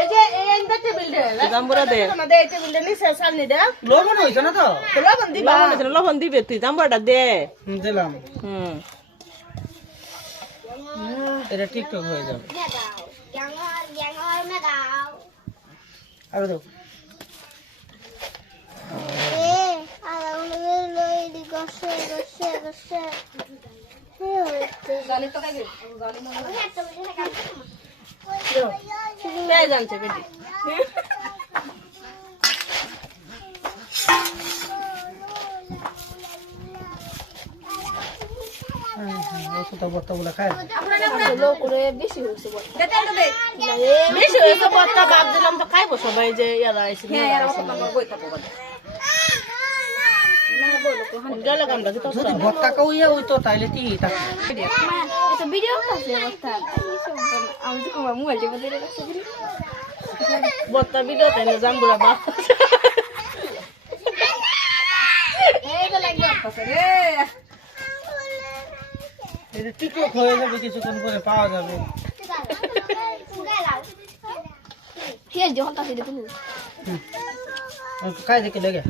এই যে এই টেবিল দে জাম্বুরা দে আমাদের এই টেবিল দে নিছে সামনে দে লবণ হইছে না তো লবণ দিবা লবণ দিবে তুই জাম্বুরাটা দে দিলাম এটা টিকটক হয়ে যাবে আর দাও জানছে বেটি বেশি হয়েছে বর্তা ভাবছিলাম তো খাইবো সবাই যে ইয়ারা আইসি বর্তা ভিডিও তাই জাম্বুরা বাপ টিকটক হয়ে যাবে কিছুক্ষণ পরে পাওয়া যাবে কাজ দেখে লেগে